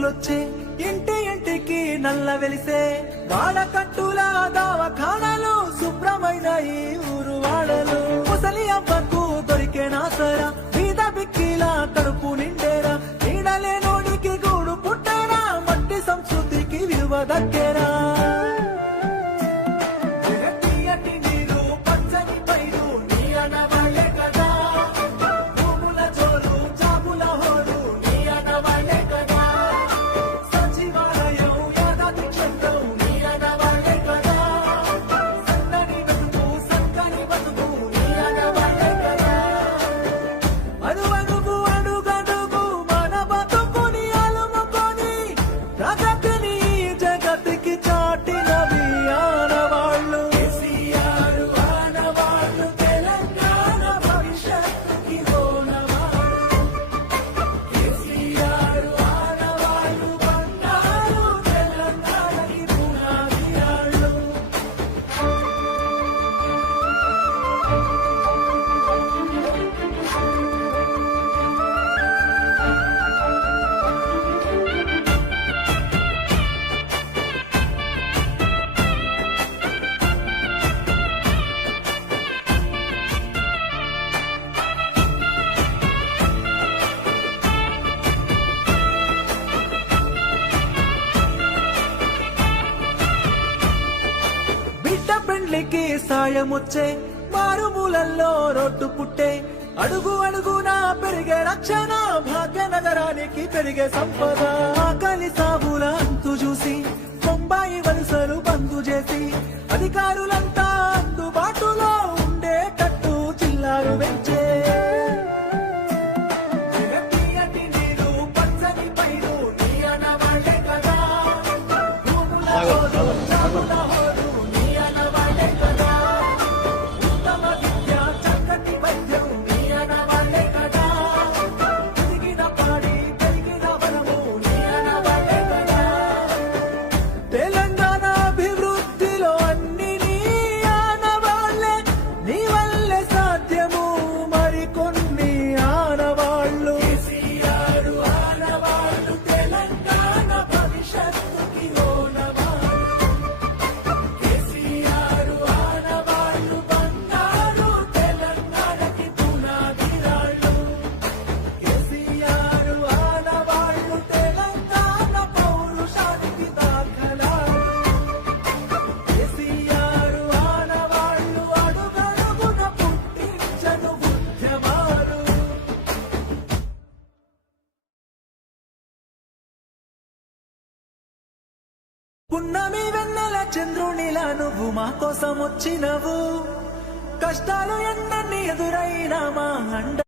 వెలుగులొచ్చే ఇంటి ఇంటికి నల్ల వెలిసే వాడకట్టుల దవాఖానాలు శుభ్రమైన ఈ ఊరు వాడలు ముసలి అవ్వకు దొరికే నాసరా మీద బిక్కిలా కడుపు నిండేరా నీడలే నోడికి గూడు పుట్టేరా మట్టి సంస్కృతికి విలువ దక్కేరా పెండ్లికి సాయముచ్చే మారుమూలల్లో రోడ్డు పుట్టే అడుగు అడుగునా పెరిగే రక్షణ భాగ్యనగరానికి పెరిగే సంపద ఆకలి సాగుల అంతు చూసి బొంబాయి వలసలు బంధు చేసి అధికారులంతా అందుబాటులో ఉండేటట్టు చిల్లారు పెంచే పున్నమి వెన్నెల చంద్రునిలా నువ్వు మా కోసం వచ్చినవు కష్టాలు ఎన్నన్ని ఎదురైనా మా అండ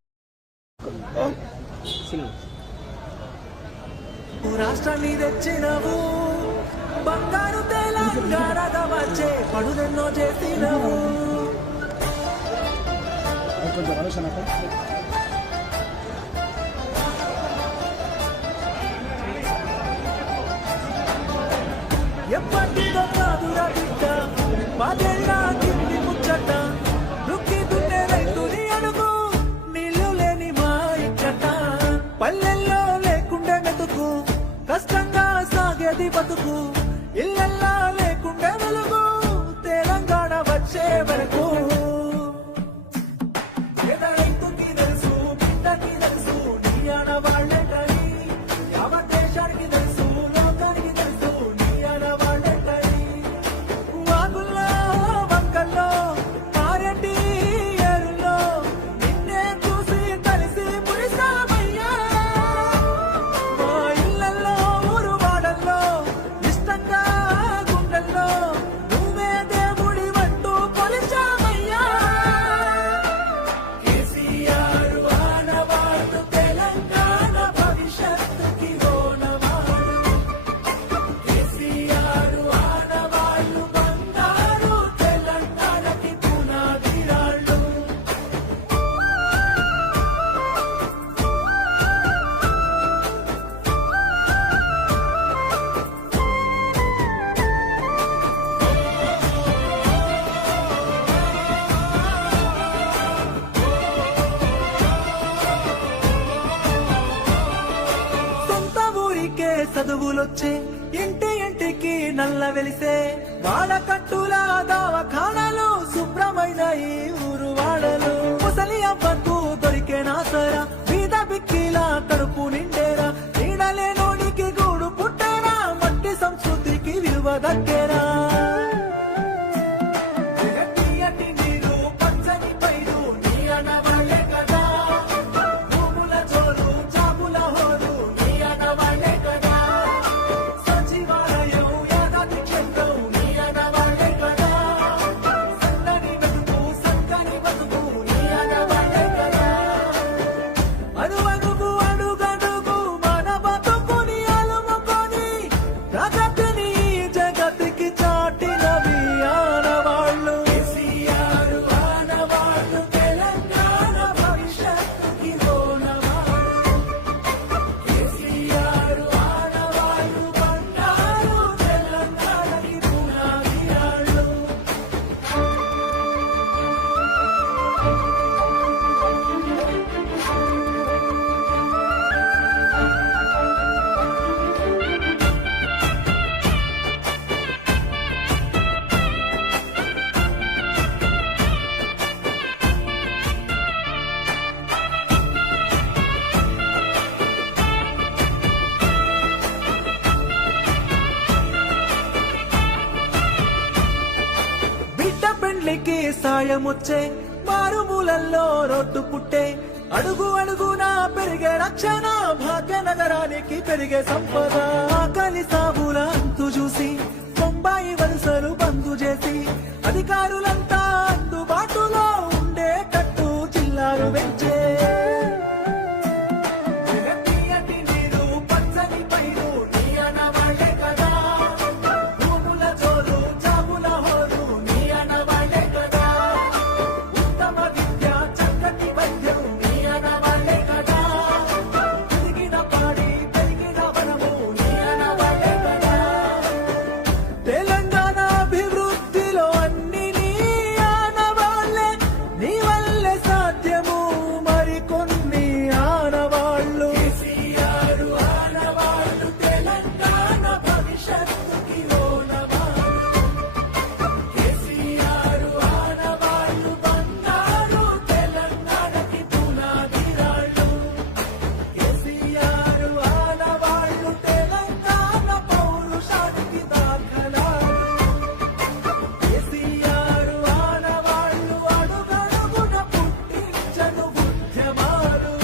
రాష్ట్రాన్ని తెచ్చినవు బంగారు తెలంగాణగా వచ్చే పడుదెన్నో చేసినవు ఎప్పటిదో కాదురా బిడ్డ పదేళ్ళ కింది ముచ్చట దుక్కి దున్నే రైతుని అడుగు నీళ్లు లేని మా ఇచ్చట పల్లెల్లో లేకుండే మెతుకు కష్టంగా సాగేది బతుకు ఇళ్ళల్లా లేకుండే వెలుగు తెలంగాణ వచ్చే వరకు రైతుకి తెలుసు బిడ్డకి తెలుసు నీ ఆడవాళ్లే కానీ యావత్ దేశానికి తెలుసు లోకానికి తెలుసు నీ ఆడవాళ్లే కానీ వాడకట్టుల దవాఖానాలు శుభ్రమైన ఈ ఊరు వాడలు ముసలి అవ్వకు దొరికేనాసరా బీద బిక్కిలా కడుపు నిండేరా నీడలే నోడికి గూడు పుట్టేరా మట్టి సంస్కృతికి విలువ దక్కేరా తీయటి నీరు పచ్చని పైరు నీ అనవాళ్ళే కదా భూముల జోరు జాబుల హోరు నీ అనవాళ్ళే కదా సచివాలయం యాదాద్రి క్షేత్రం నీ అనవాళ్ళే కదా సన్నని బతుకు సక్కని బతుకు నీ అనవాళ్ళే కదా అడుగడుగు అడుగడుగు మన బతుకుని అలుముకొని ప్రగతిని ఈ జగతికి చాటినవి ఆనవాళ్ళు కేసీఆర్ ఆనవాళ్ళు తెలంగాణ భవిష్యత్తుకి లోనవాళ్ళు కేసీఆర్ ఆనవాళ్ళు బంగారు తెలంగాణకి పునాదిరాళ్ళు బిడ్డ పెండ్లికి సాయమొచ్చే మారుమూలల్లో రోడ్డు పుట్టే అడుగు అడుగునా పెరిగే రక్షణ భాగ్యనగరానికి పెరిగే సంపద ఆకలి సాబుల అంతు చూసి బొంబాయి వలసలు బంద్ చేసి అధికారులంతా అందుబాటులో ఉండేటట్టు జిల్లాలు పెంచే తీయటి నీరు పచ్చని పైరు నీ అనవాళ్ళే కదా భూముల జోరు జాబుల హోరు నీ అనవాళ్ళే కదా ఉత్తమ విద్య చక్కటి వైద్యం నీ అనవాళ్ళే కదా పెరిగిన పాడి పెరిగిన వనము నీ అనవాళ్ళే కదా తెలంగాణ అభివృద్ధిలో అన్ని నీ ఆనవాళ్ళే నీ వల్లే సాధ్యము మరికొన్ని ఆనవాళ్ళు కేసీఆర్ ఆనవాళ్ళు తెలంగాణ భవిష్యత్తుకి లోనవాళ్ళు కేసీఆర్ ఆనవాళ్ళు బంగారు తెలంగాణకి పునాదిరాళ్ళు కేసీఆర్ ఆనవాళ్ళు తెలంగాణ పౌరుషానికి దాఖలాలు కేసీఆర్ ఆనవాళ్ళు అడుగడుగున పుట్టించను ఉద్యమాలు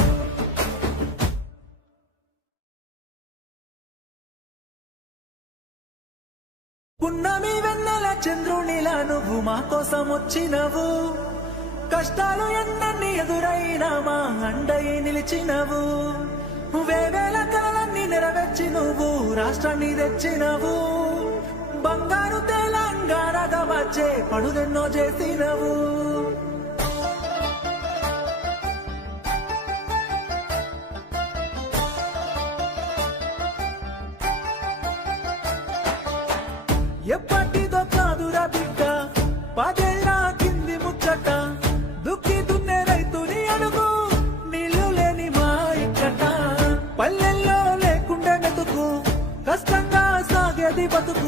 పున్నమి వెన్నెల చంద్రునిలా నువ్వు మా కోసం వచ్చినవు కష్టాలు ఎన్నన్ని ఎదురైనా మా అండయి నిలిచినవు వేవేల కలలన్నీ నెరవేర్చి నువ్వు రాష్ట్రాన్ని తెచ్చినవు బంగారు తెలంగాణగా వచ్చే పనులెన్నో చేసినవు ఎప్పటిదో కాదురా బిడ్డ పదేళ్ళ కింది ముచ్చట దుక్కి దున్నే రైతుని అడుగు నీళ్లు లేని మా ఇక్కట పల్లెల్లో లేకుండా మెతుకు కష్టంగా సాగేది బతుకు